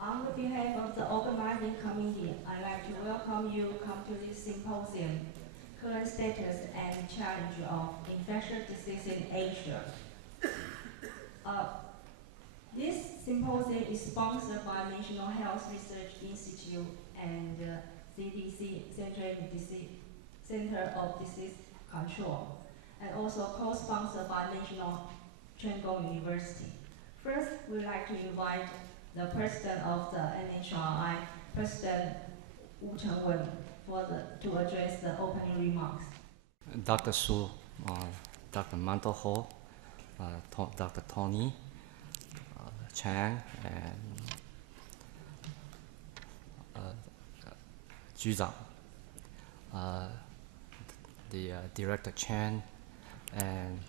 On the behalf of the organizing committee, I'd like to welcome you come to this symposium, Current Status and Challenge of Infectious Disease in Asia. This symposium is sponsored by National Health Research Institute and CDC, Center of Disease Control, and also co-sponsored by National Cheng Kung University. First, we'd like to invite the president of the NHRI, President黄崑巖, to address the opening remarks. Dr. Su, Dr. Manto Ho, Dr. Tony Chang, and Ju Zhang, the Director Chen, and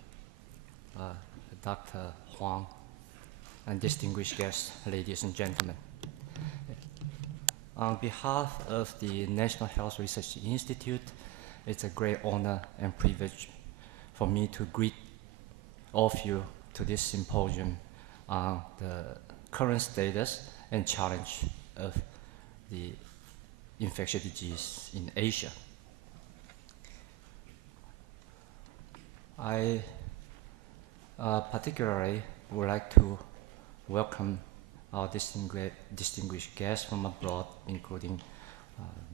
Dr. Huang, and distinguished guests, ladies and gentlemen. On behalf of the National Health Research Institute, it's a great honor and privilege for me to greet all of you to this symposium on the current status and challenge of the infectious disease in Asia. I particularly would like to welcome our distinguished guests from abroad, including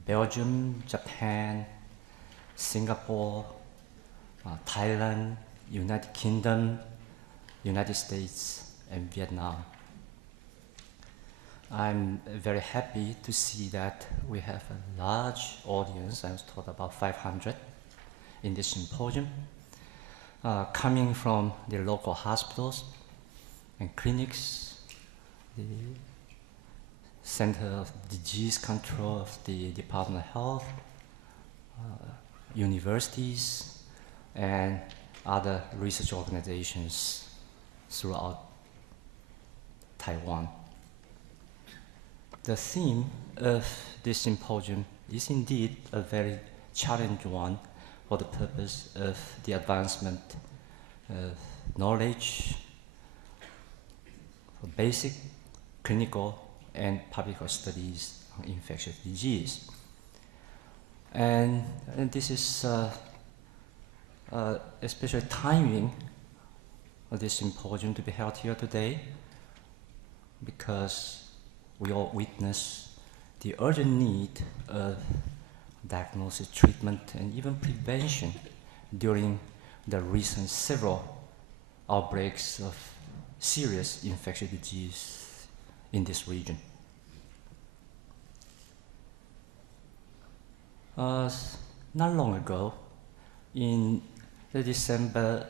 Belgium, Japan, Singapore, Thailand, United Kingdom, United States, and Vietnam. I'm very happy to see that we have a large audience, I was told about 500 in this symposium, coming from the local hospitals and clinics, the Center of Disease Control of the Department of Health, universities, and other research organizations throughout Taiwan. The theme of this symposium is indeed a very challenging one for the purpose of the advancement of knowledge for basic clinical and public health studies on infectious disease. And this is especially timing of this symposium to be held here today, because we all witness the urgent need of diagnosis, treatment, and even prevention during the recent several outbreaks of serious infectious disease in this region. Not long ago, in the December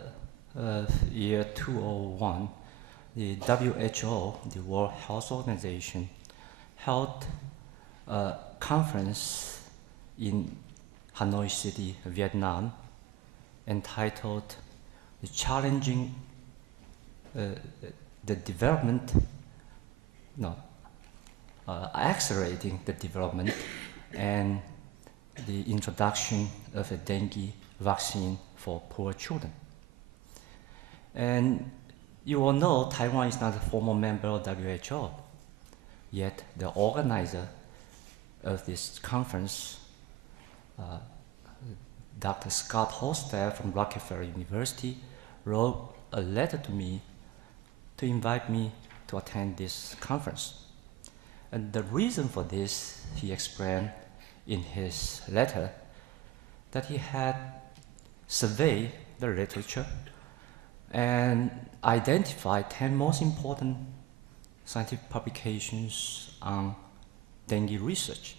of year 2001, the WHO, the World Health Organization, held a conference in Hanoi City, Vietnam, entitled "The Challenging the Development, Accelerating the Development and the Introduction of a Dengue Vaccine for Poor Children." And you all know Taiwan is not a formal member of WHO, yet the organizer of this conference, Dr. Scott Hofstad from Rockefeller University, wrote a letter to me to invite me to attend this conference. And the reason for this, he explained in his letter, that he had surveyed the literature and identified 10 most important scientific publications on dengue research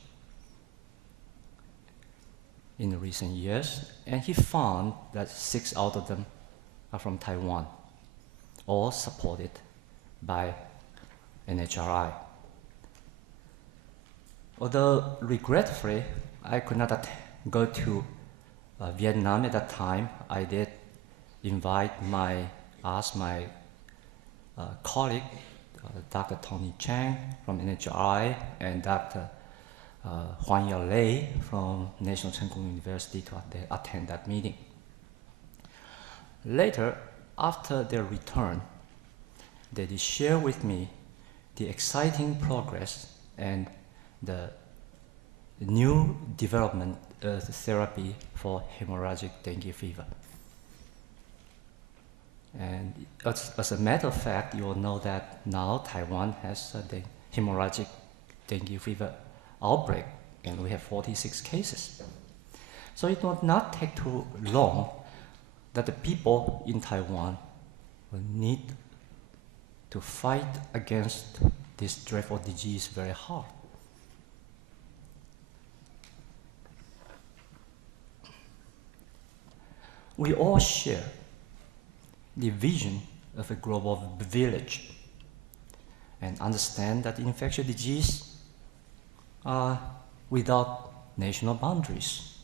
in the recent years, and he found that 6 out of them are from Taiwan, all supported by NHRI. Although regretfully, I could not go to Vietnam at that time, I did ask my colleague, Dr. Tony Chang from NHRI and Dr. Huang Yao from National Cheng Kung University to attend that meeting. Later, after their return, they did share with me the exciting progress and the new development of the therapy for hemorrhagic dengue fever. And as a matter of fact, you will know that now Taiwan has a hemorrhagic dengue fever outbreak, and we have 46 cases. So it will not take too long that the people in Taiwan will need to fight against this dreadful disease very hard. We all share the vision of a global village and understand that infectious disease are without national boundaries.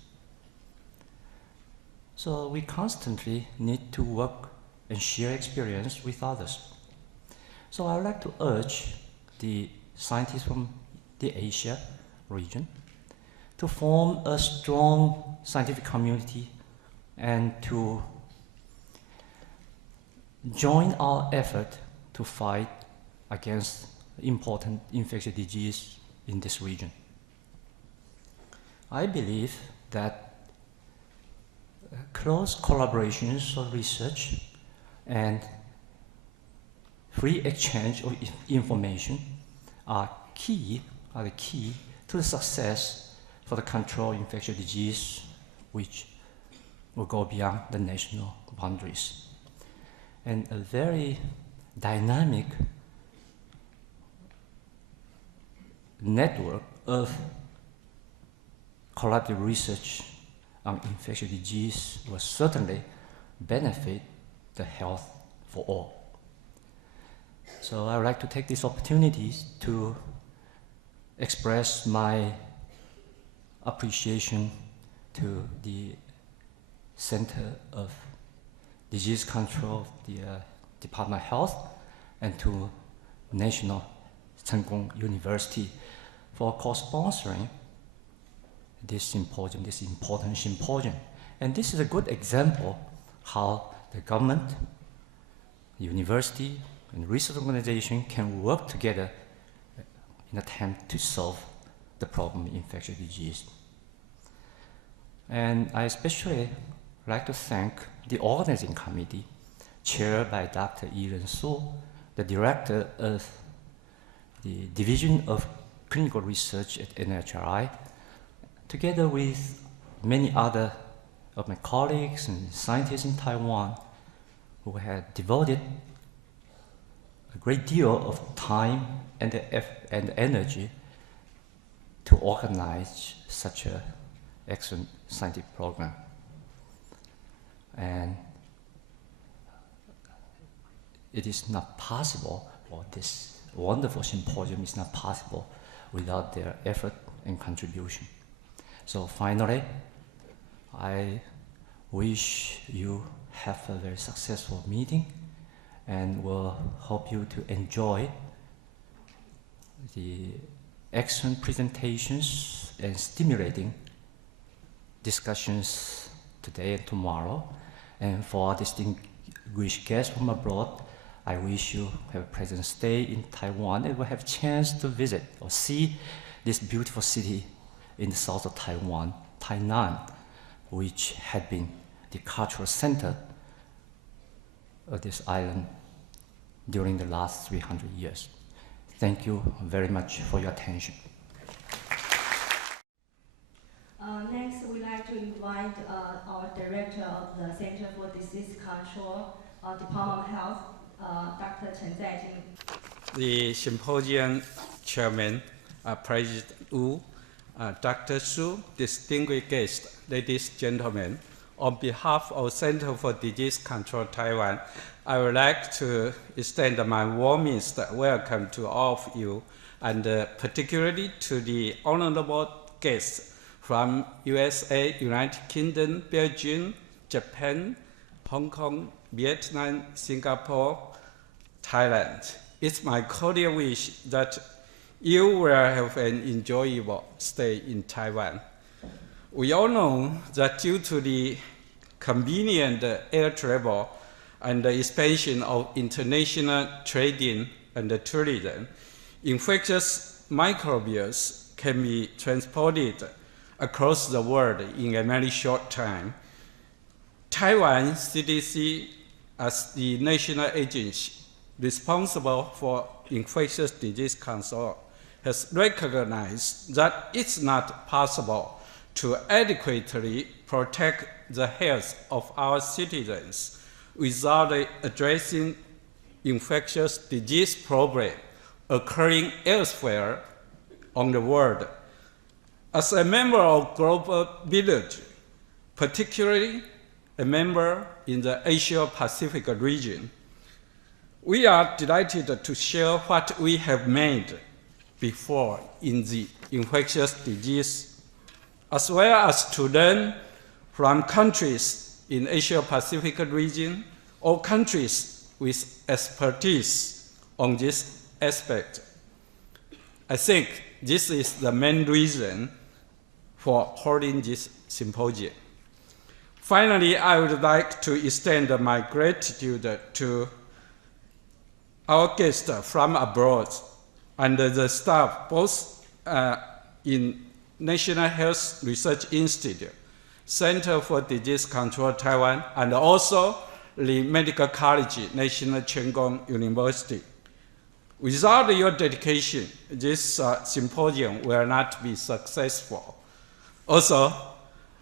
So we constantly need to work and share experience with others. So I would like to urge the scientists from the Asia region to form a strong scientific community and to join our effort to fight against important infectious disease in this region. I believe that close collaborations of research and free exchange of information are the key to the success for the control of infectious disease, which will go beyond the national boundaries. And a very dynamic network of collaborative research on infectious disease will certainly benefit the health for all. So I would like to take this opportunity to express my appreciation to the Center of Disease Control of the Department of Health and to National Tsinghua Gong University for co-sponsoring this symposium, this important symposium. And this is a good example how the government, university, and research organization can work together in an attempt to solve the problem of infectious disease. And I especially like to thank the organizing committee, chaired by Dr. Yiren Su, the director of the Division of Clinical Research at NHRI, together with many other of my colleagues and scientists in Taiwan who had devoted a great deal of time and energy to organize such an excellent scientific program. And it is not possible, or this wonderful symposium is not possible without their effort and contribution. So finally, I wish you have a very successful meeting and will hope you to enjoy the excellent presentations and stimulating discussions today and tomorrow. And for our distinguished guests from abroad, I wish you have a pleasant stay in Taiwan and will have a chance to visit or see this beautiful city in the south of Taiwan, Tainan, which had been the cultural center of this island during the last 300 years. Thank you very much for your attention. Next, we'd like to invite our Director of the Center for Disease Control, Department of Health, Dr. Chen Zaijing. The symposium chairman, President Wu, Dr. Su, distinguished guests, ladies and gentlemen, on behalf of Center for Disease Control Taiwan, I would like to extend my warmest welcome to all of you, and particularly to the honorable guests from USA, United Kingdom, Belgium, Japan, Hong Kong, Vietnam, Singapore, Thailand. It's my cordial wish that you will have an enjoyable stay in Taiwan. We all know that due to the convenient air travel and the expansion of international trading and tourism, infectious microbes can be transported across the world in a very short time, Taiwan CDC, as the national agency responsible for infectious disease control, has recognized that it's not possible to adequately protect the health of our citizens without addressing infectious disease problems occurring elsewhere on the world. As a member of Global Village, particularly a member in the Asia-Pacific region, we are delighted to share what we have made before in the infectious disease, as well as to learn from countries in Asia-Pacific region or countries with expertise on this aspect. I think this is the main reason for holding this symposium. Finally, I would like to extend my gratitude to our guests from abroad and the staff both in National Health Research Institute, Center for Disease Control Taiwan, and also the Medical College, National Cheng Kung University. Without your dedication, this symposium will not be successful. Also,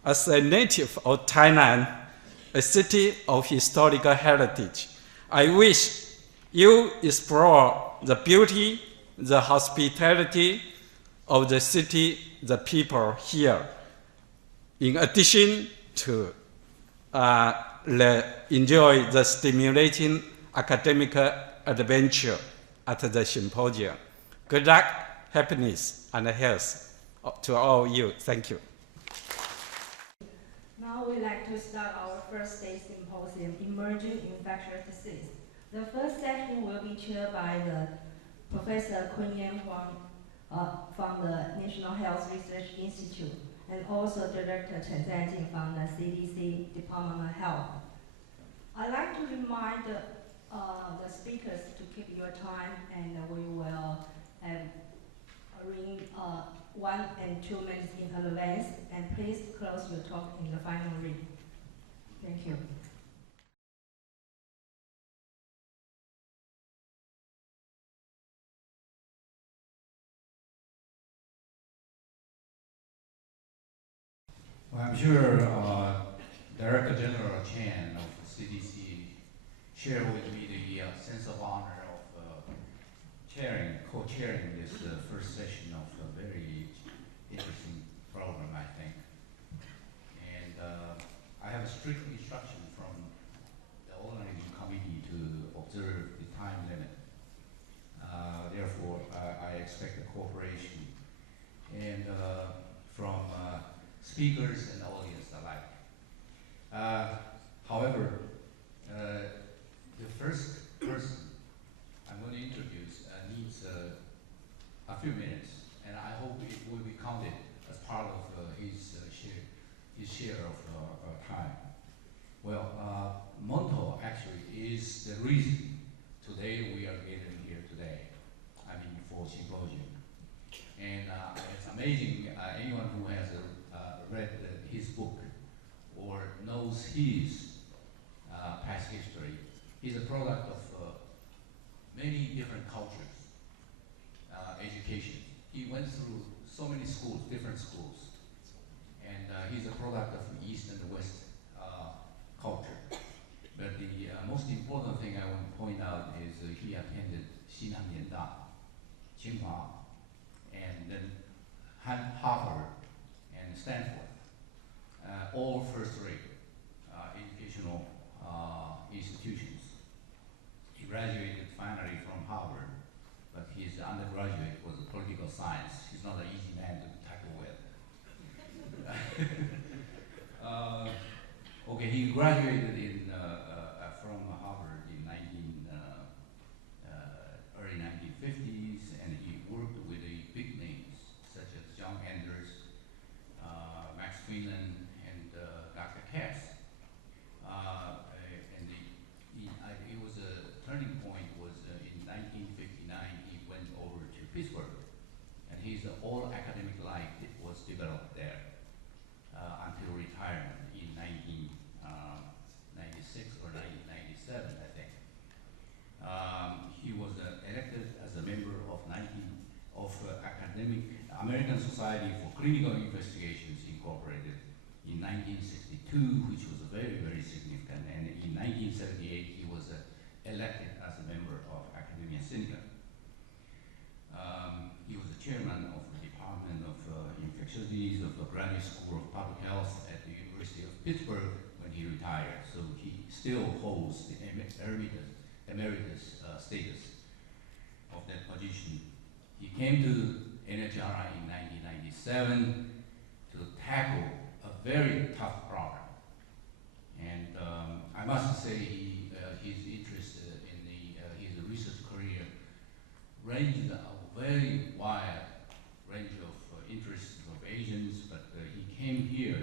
as a native of Thailand, a city of historical heritage, I wish you explore the beauty, the hospitality of the city, the people here, in addition to enjoy the stimulating academic adventure at the symposium. Good luck, happiness, and health to all of you. Thank you. Now we'd like to start our first day symposium, Emerging Infectious Disease. The first session will be chaired by the Professor Wang Huang from the National Health Research Institute, and also Director Chen Zhanjing from the CDC Department of Health. I'd like to remind the speakers to keep your time, and we will ring 1 and 2 minutes in advance, and please close your talk in the final ring. Thank you. Well, I'm sure Director General Chen of the CDC shared with me the sense of honor of co-chairing this first session of a very interesting program, I think. And I have a strict instruction from the organizing committee to observe the time limit. Therefore, I expect the cooperation and from speakers and audience alike. However, the first person I'm going to introduce needs a few minutes, and I hope it will be counted as part of his share of time. Well, Monto actually is the reason today we are gathering here today. I mean, for symposium, and it's amazing. Anyone who has read his book or knows his past history, he's a product of many different cultures, education. He went through so many schools, different schools, and he's a product of East and West culture. But the most important thing I want to point out is he attended Xinan Tsinghua, and then Harvard and Stanford, all first-rate educational institutions. He graduated finally from Harvard, but his undergraduate was political science. He's not an easy man to tackle with. Okay, he graduated from Harvard in early 1950s, and he worked with the big names such as John Anders, Max Whelan, and Dr. Cass. And it was a turning point was in 1959 he went over to Pittsburgh Clinical Investigations Incorporated in 1962, which was very, very significant. And in 1978, he was elected as a member of Academia Sinica. He was the chairman of the Department of Infectious Disease of the Graduate School of Public Health at the University of Pittsburgh when he retired. So he still holds the emeritus status of that position. He came to NHRI in 1997 to tackle a very tough problem. And I must say his interest in his research career ranged a very wide range of interests of Asians, but he came here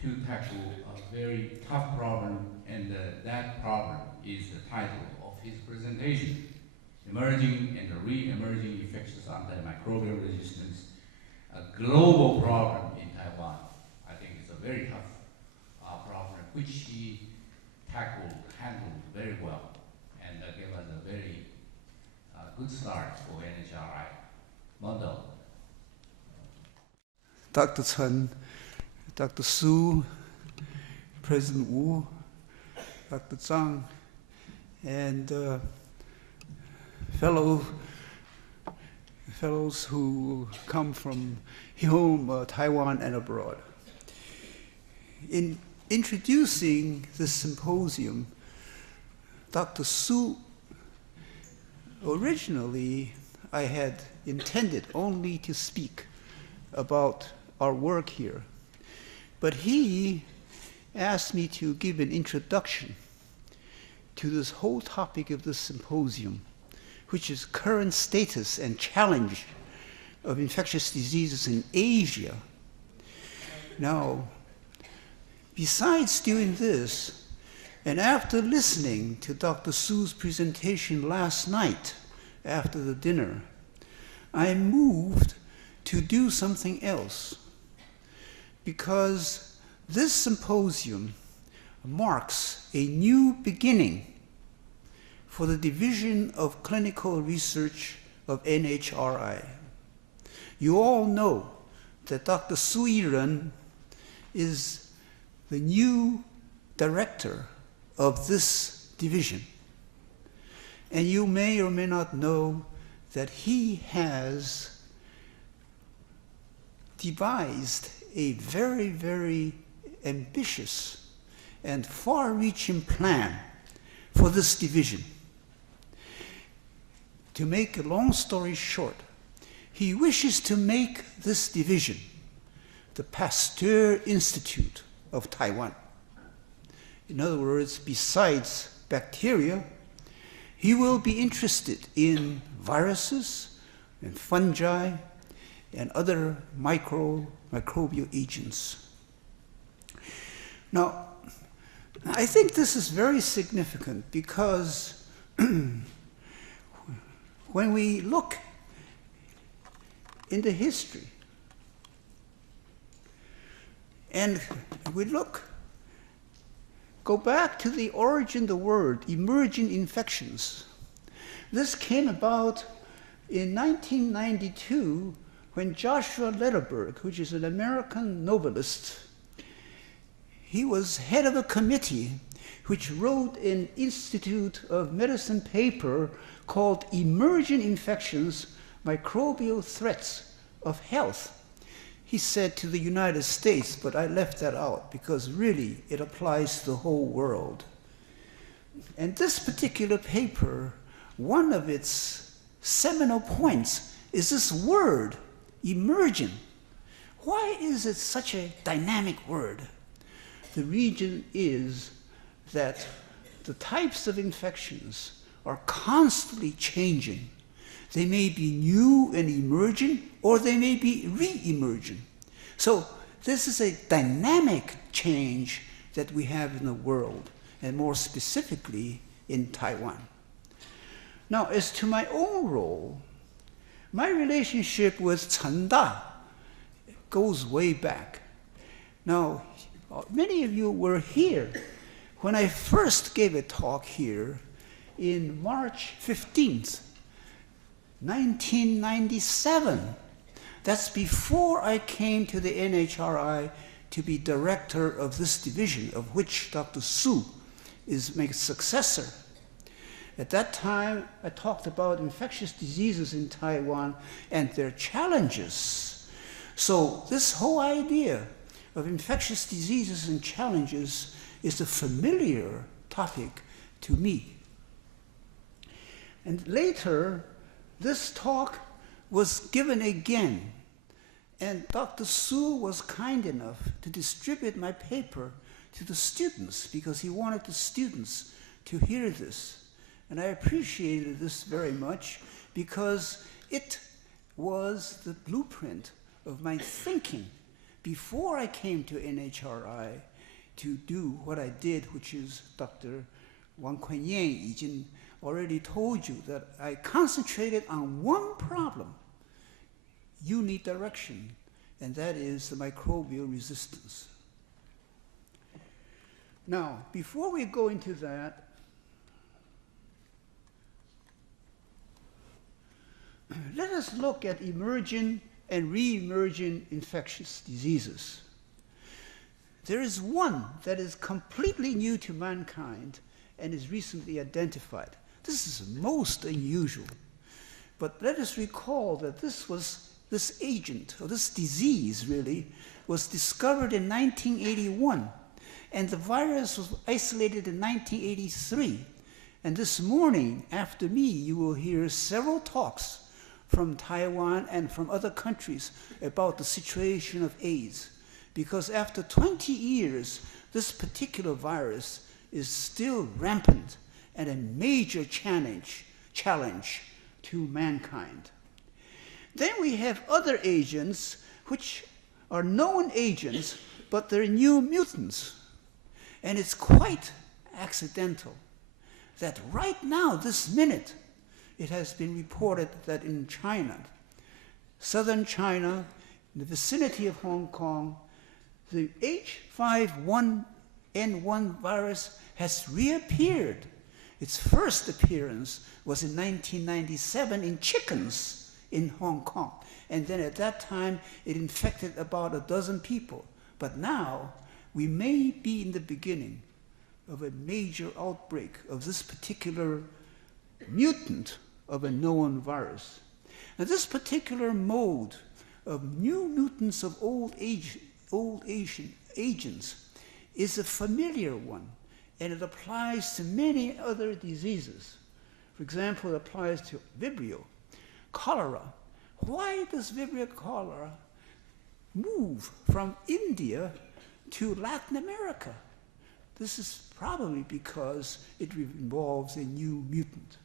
to tackle a very tough problem, and that problem is the title of his presentation, Emerging and Re-Emerging Infectious Antimicrobial Resistance, a global problem in Taiwan. I think it's a very tough problem, which he handled very well, and gave us a very good start for NHRI. Mondo. Dr. Chen, Dr. Su, President Wu, Dr. Zhang, and fellows who come from home, Taiwan, and abroad. In introducing this symposium, Dr. Su, originally I had intended only to speak about our work here, but he asked me to give an introduction to this whole topic of this symposium, which is current status and challenge of infectious diseases in Asia. Now, besides doing this, and after listening to Dr. Su's presentation last night after the dinner, I moved to do something else, because this symposium marks a new beginning for the Division of Clinical Research of NHRI. You all know that Dr. Su Yiren is the new director of this division. And you may or may not know that he has devised a very, very ambitious and far-reaching plan for this division. To make a long story short, he wishes to make this division the Pasteur Institute of Taiwan. In other words, besides bacteria, he will be interested in viruses and fungi and other microbial agents. Now, I think this is very significant because when we look into history and go back to the origin of the word, emerging infections. This came about in 1992 when Joshua Lederberg, which is an American novelist, he was head of a committee which wrote an Institute of Medicine paper called Emerging Infections, Microbial Threats of Health. He said to the United States, but I left that out because really it applies to the whole world. And this particular paper, one of its seminal points is this word, emerging. Why is it such a dynamic word? The reason is that the types of infections are constantly changing. They may be new and emerging, or they may be re-emerging. So this is a dynamic change that we have in the world, and more specifically in Taiwan. Now, as to my own role, my relationship with Chen Da goes way back. Now, many of you were here when I first gave a talk here in March 15th, 1997. That's before I came to the NHRI to be director of this division, of which Dr. Su is my successor. At that time, I talked about infectious diseases in Taiwan and their challenges. So this whole idea of infectious diseases and challenges is a familiar topic to me. And later, this talk was given again, and Dr. Su was kind enough to distribute my paper to the students because he wanted the students to hear this. And I appreciated this very much because it was the blueprint of my thinking before I came to NHRI to do what I did, which is Dr.黄崑巖already told you that I concentrated on one problem, unidirection, and that is the microbial resistance. Now, before we go into that, let us look at emerging and re-emerging infectious diseases. There is one that is completely new to mankind and is recently identified. This is most unusual. But let us recall that this agent, or this disease really, was discovered in 1981, and the virus was isolated in 1983. And this morning, after me, you will hear several talks from Taiwan and from other countries about the situation of AIDS. Because after 20 years, this particular virus is still rampant and a major challenge to mankind. Then we have other agents which are known agents, but they're new mutants. And it's quite accidental that right now, this minute, it has been reported that in China, southern China, in the vicinity of Hong Kong, the H5N1 virus has reappeared. Its first appearance was in 1997 in chickens in Hong Kong. And then at that time, it infected about a dozen people. But now, we may be in the beginning of a major outbreak of this particular mutant of a known virus. Now, this particular mode of new mutants of old Asian agents is a familiar one, and it applies to many other diseases. For example, it applies to Vibrio, cholera. Why does Vibrio cholera move from India to Latin America? This is probably because it involves a new mutant.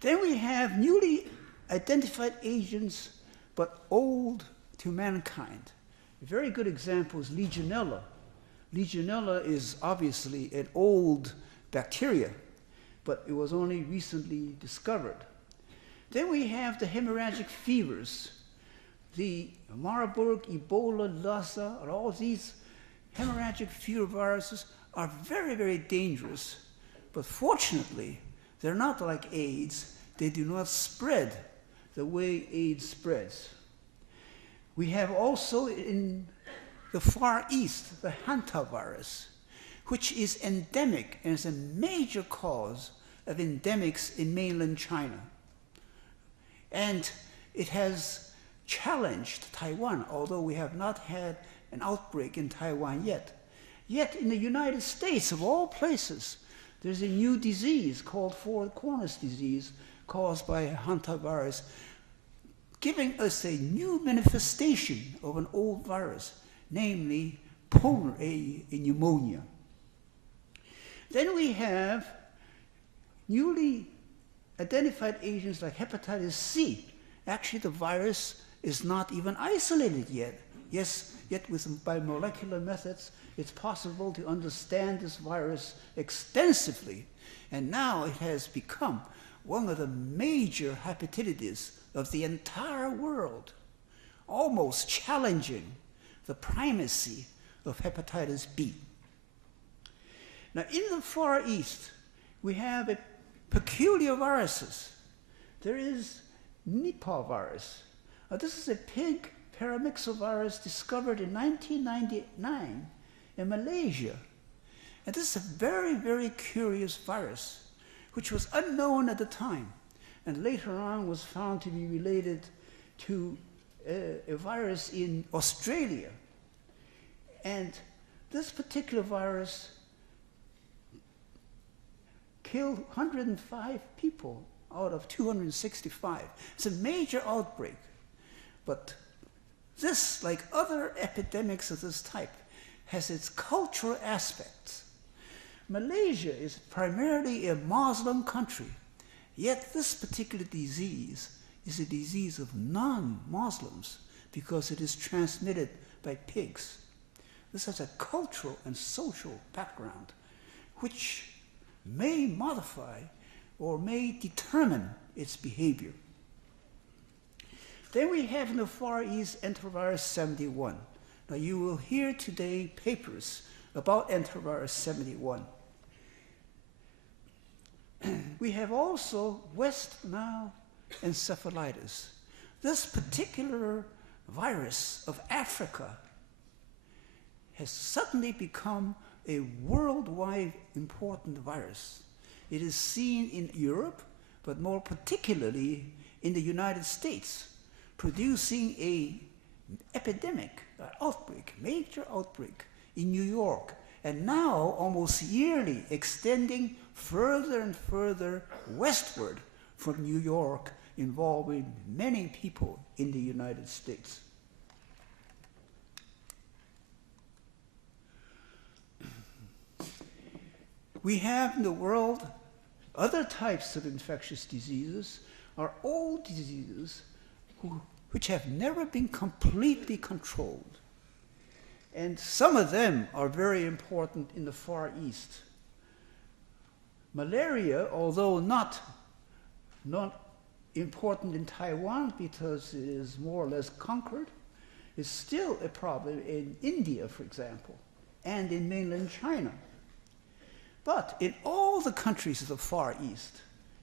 Then we have newly identified agents, but old to mankind. A very good example is Legionella. Legionella is obviously an old bacteria, but it was only recently discovered. Then we have the hemorrhagic fevers, the Marburg, Ebola, Lassa, and all these hemorrhagic fever viruses are very, very dangerous. But fortunately, they're not like AIDS. They do not spread the way AIDS spreads. We have also in the Far East, the hantavirus, which is endemic and is a major cause of endemics in mainland China. And it has challenged Taiwan, although we have not had an outbreak in Taiwan yet. Yet in the United States, of all places, there's a new disease called Four Corners disease caused by a hantavirus, giving us a new manifestation of an old virus, namely pulmonary pneumonia. Then we have newly identified agents like hepatitis C. Actually, the virus is not even isolated yet. Yes, yet by molecular methods, it's possible to understand this virus extensively. And now it has become one of the major hepatitis of the entire world, almost challenging the primacy of hepatitis B. Now, in the Far East, we have a peculiar viruses. There is Nipah virus, This is a pig paramyxovirus discovered in 1999 in Malaysia. And this is a very, very curious virus, which was unknown at the time, and later on was found to be related to a virus in Australia. And this particular virus killed 105 people out of 265. It's a major outbreak. But this, like other epidemics of this type, has its cultural aspects. Malaysia is primarily a Muslim country, yet this particular disease is a disease of non-Muslims because it is transmitted by pigs. This has a cultural and social background which may modify or may determine its behavior. Then we have in the Far East enterovirus 71. Now you will hear today papers about enterovirus 71. We have also West Nile encephalitis. This particular virus of Africa has suddenly become a worldwide important virus. It is seen in Europe, but more particularly in the United States, producing an epidemic, an outbreak, major outbreak in New York, and now almost yearly extending further and further westward from New York, involving many people in the United States. We have in the world other types of infectious diseases, are old diseases which have never been completely controlled. And some of them are very important in the Far East. Malaria, although not important in Taiwan because it is more or less conquered, is still a problem in India, for example, and in mainland China. But in all the countries of the Far East,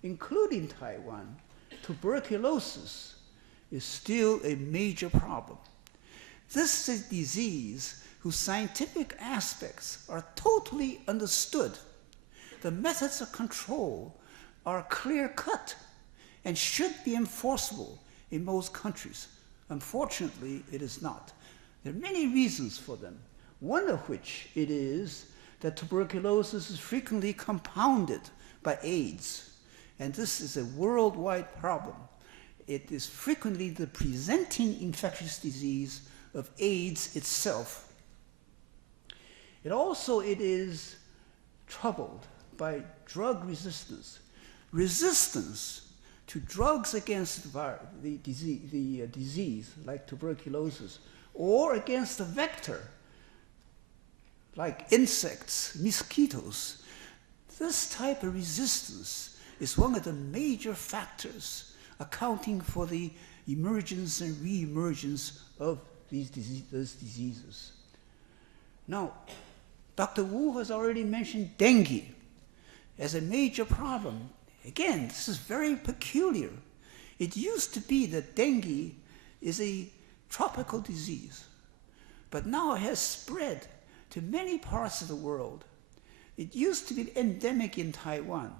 including Taiwan, tuberculosis is still a major problem. This is a disease whose scientific aspects are totally understood. The methods of control are clear-cut and should be enforceable in most countries. Unfortunately, it is not. There are many reasons for them, one of which it is that tuberculosis is frequently compounded by AIDS, and this is a worldwide problem. It is frequently the presenting infectious disease of AIDS itself. It is troubled by drug resistance. Resistance to drugs against the disease, like tuberculosis, or against the vector, like insects, mosquitoes. This type of resistance is one of the major factors accounting for the emergence and re-emergence of those diseases. Now, Dr. Wu has already mentioned dengue as a major problem. Again, this is very peculiar. It used to be that dengue is a tropical disease, but now it has spread to many parts of the world. It used to be endemic in Taiwan,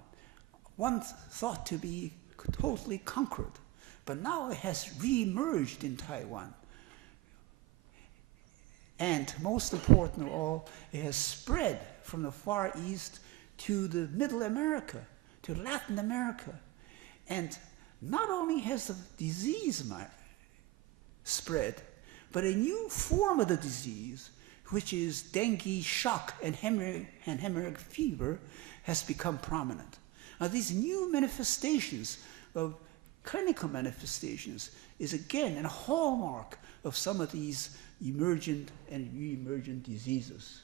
once thought to be totally conquered, but now it has re-emerged in Taiwan. And most important of all, it has spread from the Far East to the Middle America, to Latin America. And not only has the disease spread, but a new form of the disease, which is dengue shock and hemorrhagic fever, has become prominent. Now, these new manifestations of clinical manifestations is again a hallmark of some of these emergent and re-emergent diseases.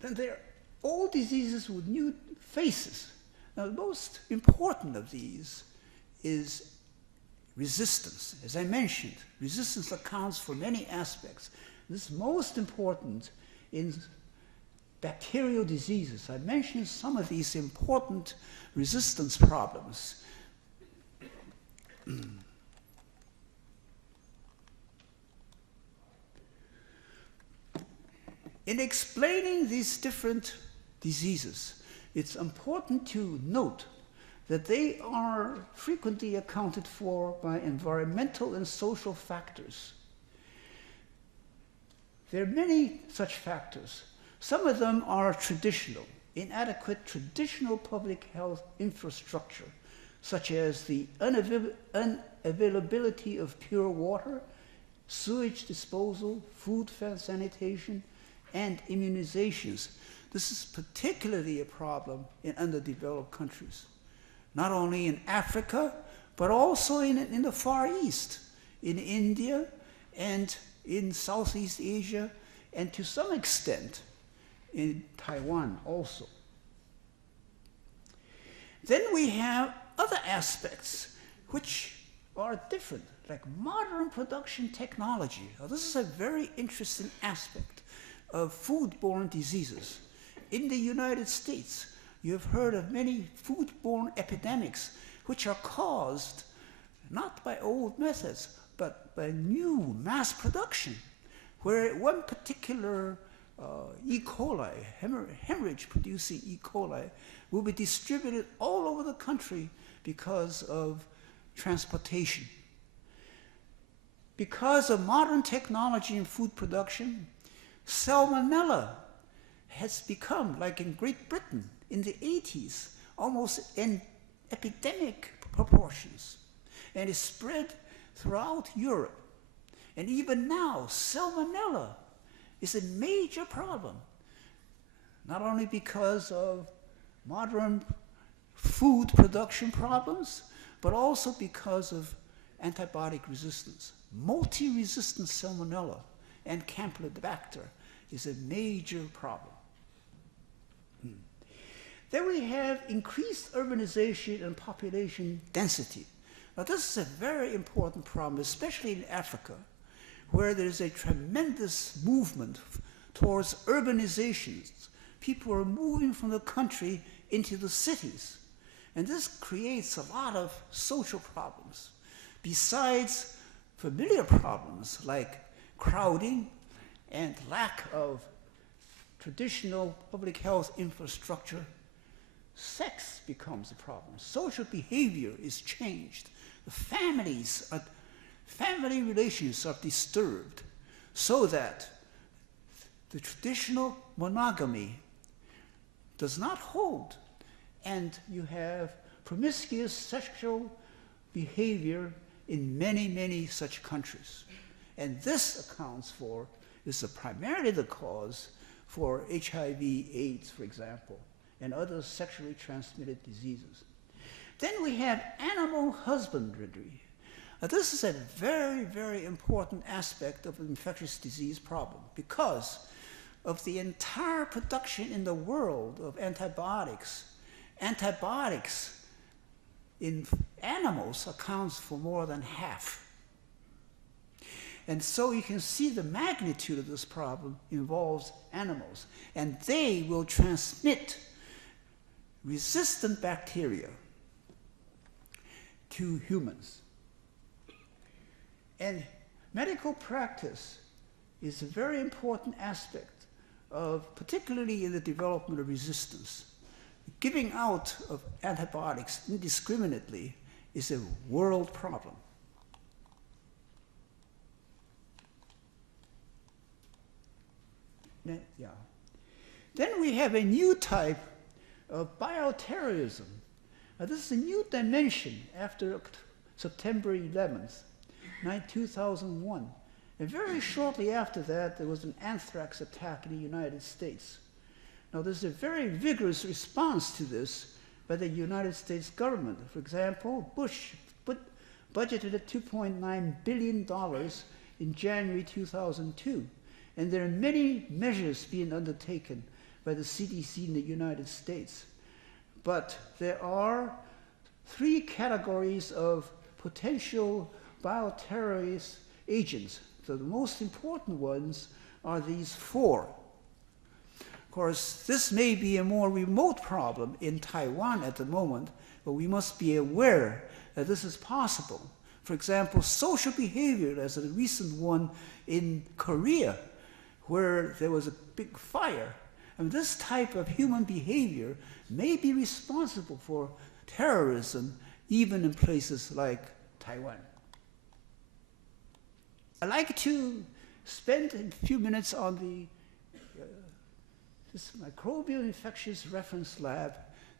Then there are all diseases with new faces. Now, the most important of these is resistance. As I mentioned, resistance accounts for many aspects. This is most important in bacterial diseases. I mentioned some of these important resistance problems. In explaining these different diseases, it's important to note that they are frequently accounted for by environmental and social factors. There are many such factors. Some of them are traditional, inadequate traditional public health infrastructure, such as the unavailability of pure water, sewage disposal, food sanitation, and immunizations. This is particularly a problem in underdeveloped countries, not only in Africa, but also in the Far East, in India, and in Southeast Asia, and to some extent in Taiwan also. Then we have other aspects which are different, like modern production technology. Now, this is a very interesting aspect of foodborne diseases. In the United States, you have heard of many foodborne epidemics which are caused not by old methods, but by new mass production, where one particular E. coli, hemorrhage-producing E. coli, will be distributed all over the country because of transportation. Because of modern technology in food production, salmonella has become, like in Great Britain in the 80s, almost in epidemic proportions, and is spread throughout Europe. And even now, salmonella is a major problem, not only because of modern food production problems, but also because of antibiotic resistance. Multi-resistant salmonella and Campylobacter is a major problem. Then we have increased urbanization and population density. Now, this is a very important problem, especially in Africa, where there is a tremendous movement towards urbanizations. People are moving from the country into the cities. And this creates a lot of social problems, besides familiar problems like crowding and lack of traditional public health infrastructure. Sex becomes a problem. Social behavior is changed. The family relations are disturbed, so that the traditional monogamy does not hold, and you have promiscuous sexual behavior in many, many such countries. And this accounts for, is primarily the cause for HIV/AIDS, for example, and other sexually transmitted diseases. Then we have animal husbandry. This is a very, very important aspect of the infectious disease problem, because of the entire production in the world of antibiotics. Antibiotics in animals accounts for more than half. And so you can see the magnitude of this problem involves animals, and they will transmit resistant bacteria to humans. And medical practice is a very important aspect of, particularly in the development of resistance. Giving out of antibiotics indiscriminately is a world problem. Then we have a new type of bioterrorism. Now, this is a new dimension after September 11th, 2001. And very shortly after that, there was an anthrax attack in the United States. Now, there's a very vigorous response to this by the United States government. For example, Bush budgeted $2.9 billion in January 2002. And there are many measures being undertaken by the CDC in the United States. But there are 3 categories of potential bioterrorist agents. So the most important ones are these 4. Of course, this may be a more remote problem in Taiwan at the moment, but we must be aware that this is possible. For example, social behavior, as a recent one in Korea, where there was a big fire. And this type of human behavior may be responsible for terrorism, even in places like Taiwan. I'd like to spend a few minutes on this microbial infectious reference lab.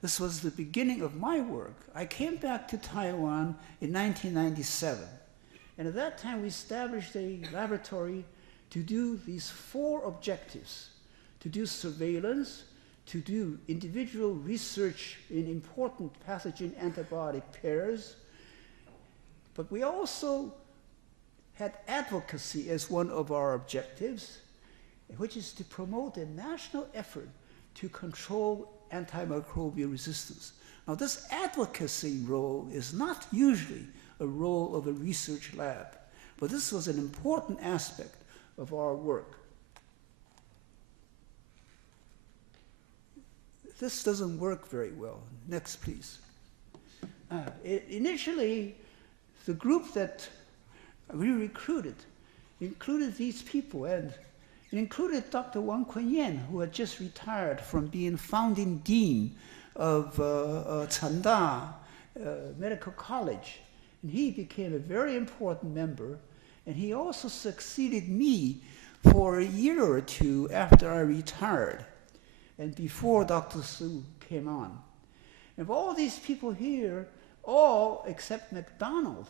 This was the beginning of my work. I came back to Taiwan in 1997. And at that time, we established a laboratory to do these 4 objectives: to do surveillance, to do individual research in important pathogen-antibiotic pairs. But we also had advocacy as one of our objectives, which is to promote a national effort to control antimicrobial resistance. Now, this advocacy role is not usually a role of a research lab, but this was an important aspect of our work. This doesn't work very well. Next, please. Initially, the group that we recruited included these people, and it included Dr.黄崑巖, who had just retired from being founding dean of Chanda Medical College. And he became a very important member, and he also succeeded me for a year or 2 after I retired, and before Dr. Su came on. And of all these people here, all except McDonald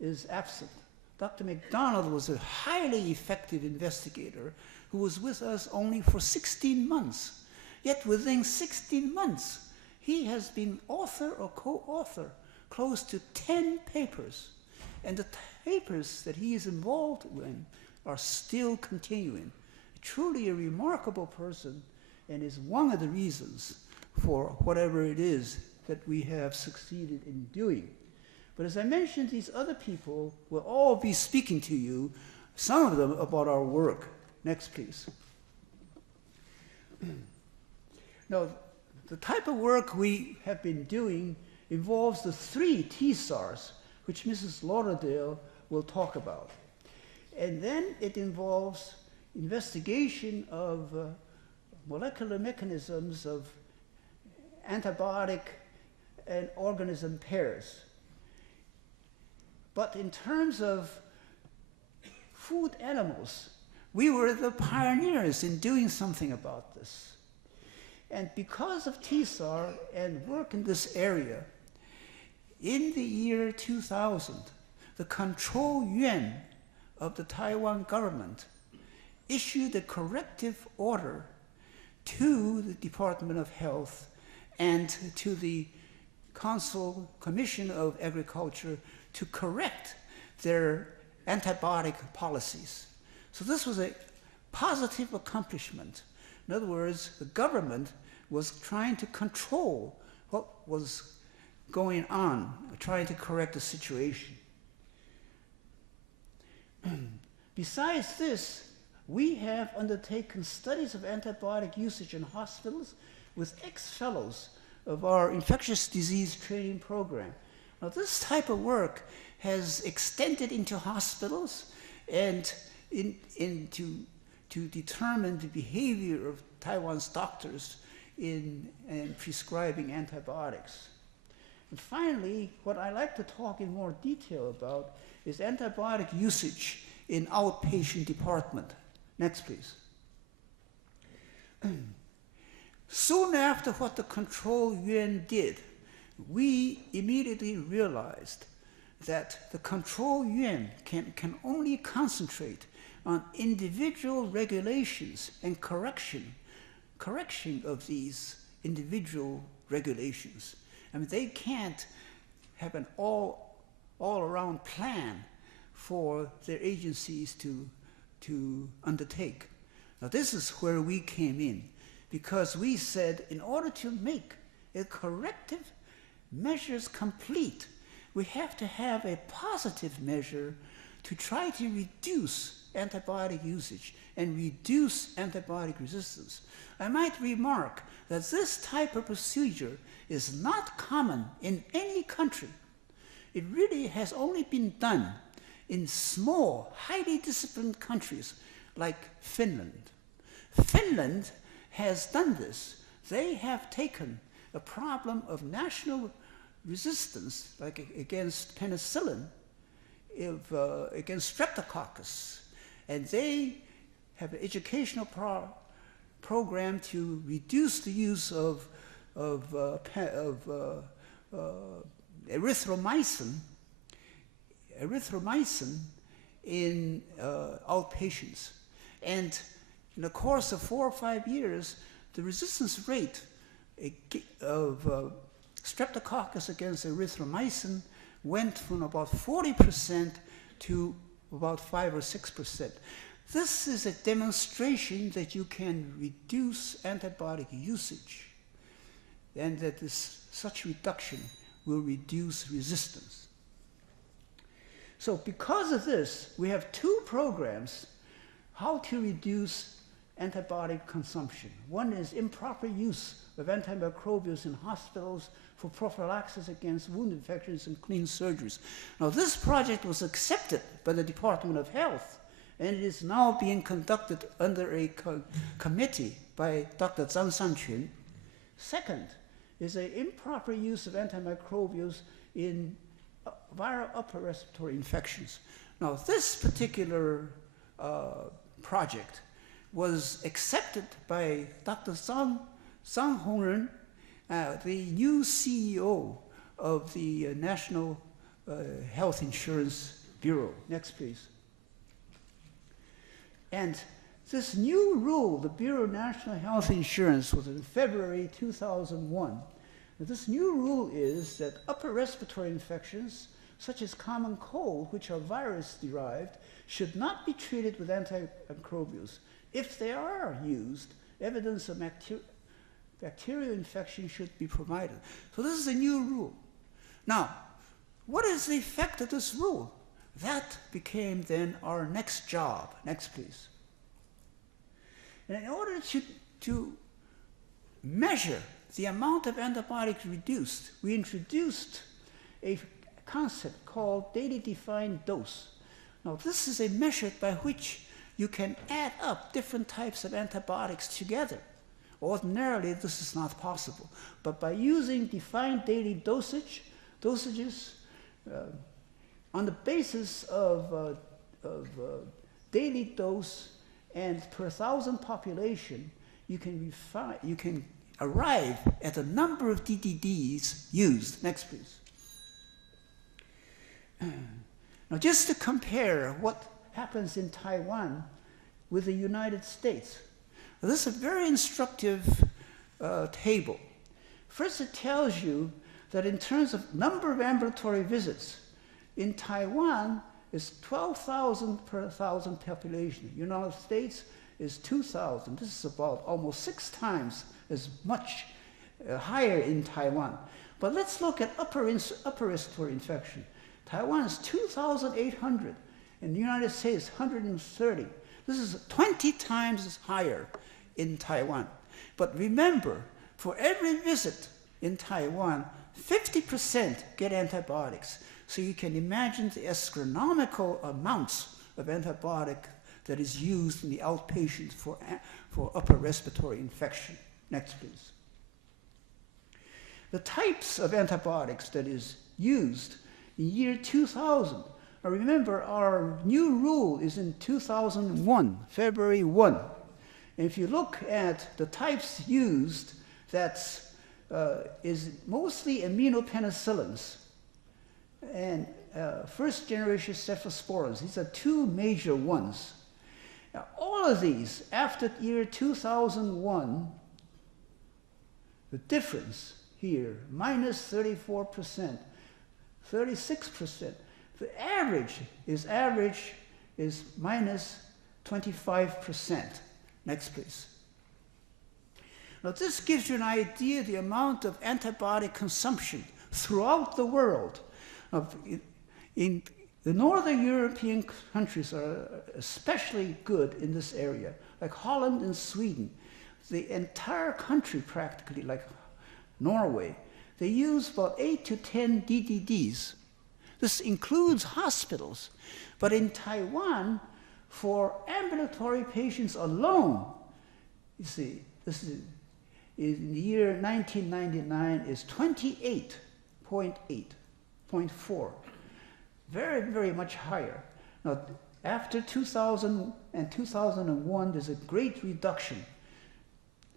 is absent. Dr. McDonald was a highly effective investigator who was with us only for 16 months. Yet within 16 months, he has been author or co-author close to 10 papers. And the papers that he is involved in are still continuing. Truly a remarkable person, and is one of the reasons for whatever it is that we have succeeded in doing. But as I mentioned, these other people will all be speaking to you, some of them about our work. Next, please. Now, the type of work we have been doing involves the 3 TSARs, which Mrs. Lauderdale will talk about. And then it involves investigation of molecular mechanisms of antibiotic and organism pairs. But in terms of food animals, we were the pioneers in doing something about this. And because of TSAR and work in this area, in the year 2000, the Control Yuan of the Taiwan government issued a corrective order to the Department of Health and to the Council Commission of Agriculture to correct their antibiotic policies. So this was a positive accomplishment. In other words, the government was trying to control what was going on, trying to correct the situation. Besides this, we have undertaken studies of antibiotic usage in hospitals with ex-fellows of our infectious disease training program. Now, this type of work has extended into hospitals and to determine the behavior of Taiwan's doctors in prescribing antibiotics. And finally, what I like to talk in more detail about is antibiotic usage in outpatient department. Next, please. Soon after what the Control Yuan did, we immediately realized that the Control Yuan can only concentrate on individual regulations and correction of these individual regulations. I mean, they can't have an all-around plan for their agencies to undertake. Now, this is where we came in, because we said in order to make a corrective measures complete, we have to have a positive measure to try to reduce antibiotic usage and reduce antibiotic resistance. I might remark that this type of procedure is not common in any country. It really has only been done in small, highly disciplined countries like Finland. Finland has done this. They have taken a problem of national resistance, like against penicillin, against streptococcus, and they have an educational program to reduce the use of erythromycin in outpatients. And in the course of 4 or 5 years, the resistance rate of streptococcus against erythromycin went from about 40% to about 5 or 6%. This is a demonstration that you can reduce antibiotic usage and that such reduction will reduce resistance. So because of this, we have 2 programs how to reduce antibiotic consumption. One is improper use of antimicrobials in hospitals for prophylaxis against wound infections and clean surgeries. Now, this project was accepted by the Department of Health, and it is now being conducted under a committee by Dr. Zhang Sanqun. Second is an improper use of antimicrobials in viral upper respiratory infections. Now, this particular project was accepted by Dr. Zhang Hongren, the new CEO of the National Health Insurance Bureau. Next, please. And this new rule, the Bureau of National Health Insurance, was in February 2001. This new rule is that upper respiratory infections, such as common cold, which are virus-derived, should not be treated with antimicrobials. If they are used, evidence of bacterial infection should be provided. So this is a new rule. Now, what is the effect of this rule? That became then our next job. Next, please. And in order to measure the amount of antibiotics reduced, we introduced a concept called daily defined dose. Now, this is a measure by which you can add up different types of antibiotics together. Ordinarily, this is not possible. But by using defined daily dosages on the basis of daily dose and per 1,000 population, you can arrive at a number of DDDs used. Next, please. Now, just to compare what happens in Taiwan with the United States. Now, this is a very instructive table. First, it tells you that in terms of number of ambulatory visits, in Taiwan is 12,000 per 1,000 population. United States is 2,000. This is about almost 6 times as much higher in Taiwan. But let's look at upper respiratory infection. Taiwan is 2,800, and the United States 130. This is 20 times higher in Taiwan. But remember, for every visit in Taiwan, 50% get antibiotics. So you can imagine the astronomical amounts of antibiotic that is used in the outpatient for upper respiratory infection. Next, please. The types of antibiotics that is used in year 2000. Now remember, our new rule is in 2001, February 1. And if you look at the types used, that is mostly aminopenicillins and first-generation cephalosporins. These are 2 major ones. Now, all of these, after year 2001, the difference here, minus 34%, 36%. The average is minus 25%. Next, please. Now, this gives you an idea of the amount of antibiotic consumption throughout the world. In the northern European countries are especially good in this area, like Holland and Sweden. The entire country, practically, like Norway, they use about 8 to 10 DDDs. This includes hospitals. But in Taiwan, For ambulatory patients alone, you see, this is in the year 1999 is 28.4. Very, very much higher. Now, after 2000 and 2001, there's a great reduction.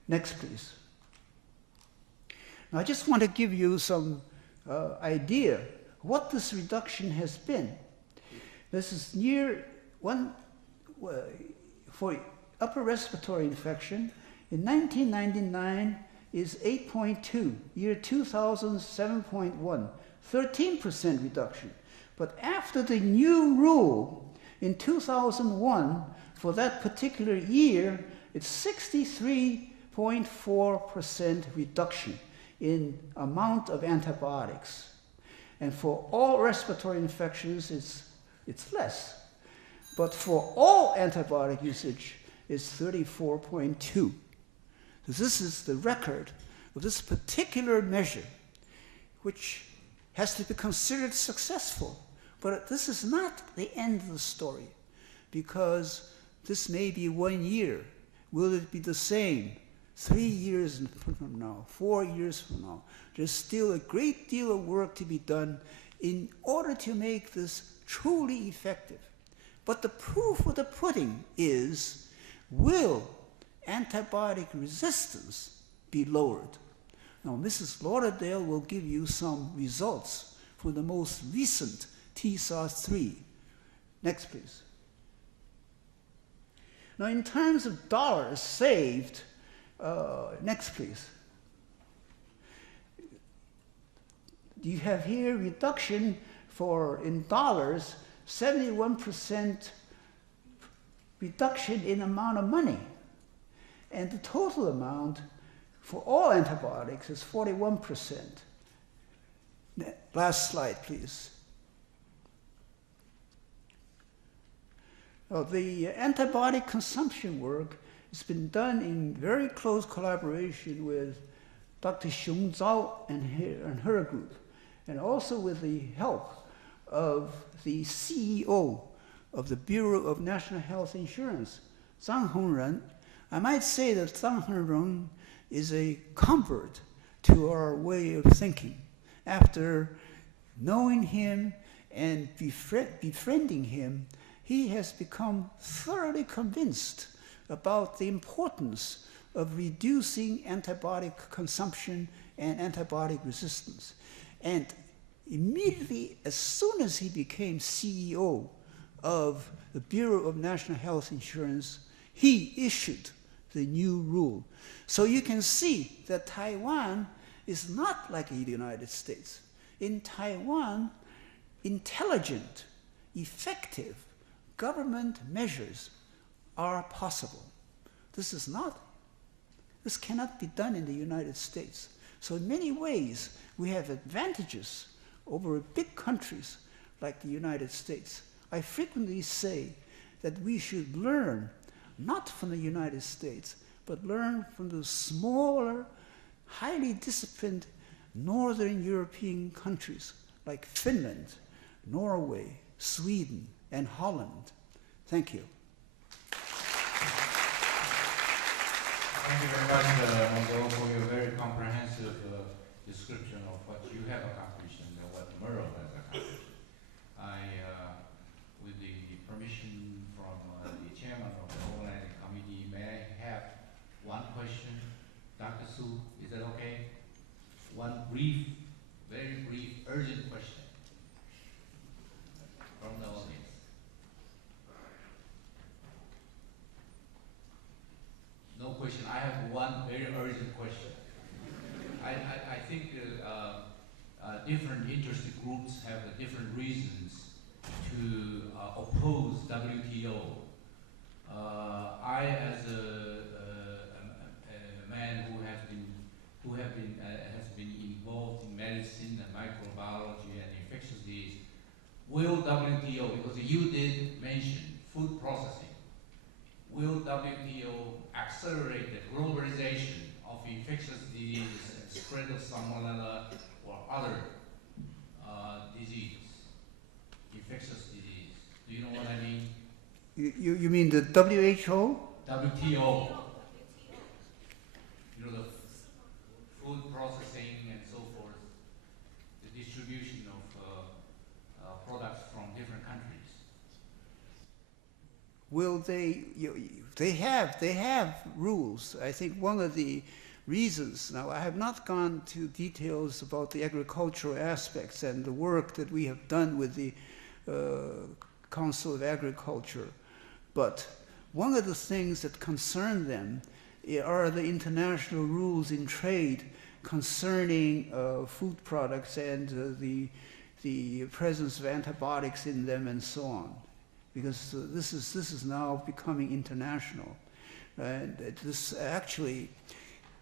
Next, please. Now, I just want to give you some idea what this reduction has been. This is year one for upper respiratory infection. In 1999 is 8.2. Year 2000, 7.1. 13% reduction. But after the new rule in 2001, for that particular year, it's 63.4% reduction in amount of antibiotics. And for all respiratory infections, it's less. But for all antibiotic usage, it's 34.2. So this is the record of this particular measure, which has to be considered successful. But this is not the end of the story, because this may be 1 year. Will it be the same 3 years from now, 4 years from now? There's still a great deal of work to be done in order to make this truly effective. But the proof of the pudding is, will antibiotic resistance be lowered? Now, Mrs. Lauderdale will give you some results for the most recent TSAR-3. Next, please. Now, in terms of dollars saved, next, please. You have here reduction for, in dollars, 71% reduction in amount of money. And the total amount for all antibiotics is 41%. Last slide, please. The antibiotic consumption work has been done in very close collaboration with Dr. Xiong Zhao and her group, and also with the help of the CEO of the Bureau of National Health Insurance, Zhang Hongren. I might say that Zhang Hongren is a convert to our way of thinking. After knowing him and befriending him, he has become thoroughly convinced about the importance of reducing antibiotic consumption and antibiotic resistance. And immediately, as soon as he became CEO of the Bureau of National Health Insurance, he issued the new rule. So you can see that Taiwan is not like the United States. In Taiwan, intelligent, effective government measures are possible. This cannot be done in the United States. So in many ways, we have advantages over big countries like the United States. I frequently say that we should learn not from the United States, but learn from the smaller, highly disciplined Northern European countries like Finland, Norway, Sweden, and Holland. Thank you. Thank you very much, Mongo, for your very comprehensive description of what you have accomplished and what Merle has accomplished. With the permission from the chairman of the organizing committee, may I have one question? Dr. Su, is that okay? One brief, very brief, urgent question from the audience. No question. I have one very urgent question. I think different interested groups have different reasons to oppose WTO. I, as a man who has been involved in medicine and microbiology and infectious disease, will WTO, because you did mention food processing, will WTO accelerate the globalization of infectious diseases and spread of salmonella or other diseases, infectious disease? Do you know what I mean? You mean the WHO? WTO. You know, the food processing and so forth, the distribution of products from different countries. Will they have rules. I think one of the reasons, now I have not gone to details about the agricultural aspects and the work that we have done with the Council of Agriculture, but one of the things that concern them are the international rules in trade concerning food products and the presence of antibiotics in them and so on, because this is now becoming international, and this actually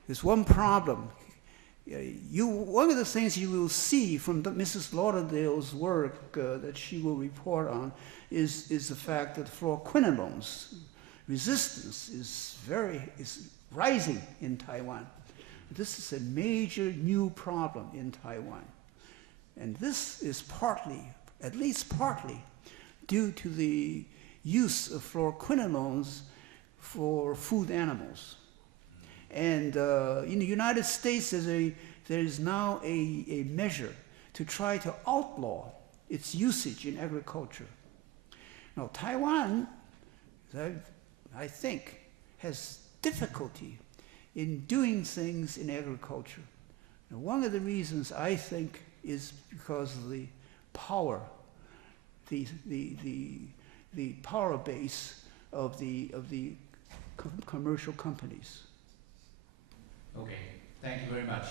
is one problem. One of the things you will see from Mrs. Lauderdale's work that she will report on is the fact that fluoroquinolones resistance is rising in Taiwan. This is a major new problem in Taiwan. And this is partly, at least partly, due to the use of fluoroquinolones for food animals. And in the United States, there is now a measure to try to outlaw its usage in agriculture. Now, Taiwan, I think, has difficulty in doing things in agriculture. And one of the reasons, I think, is because of the power, the power base of the commercial companies. Okay, thank you very much.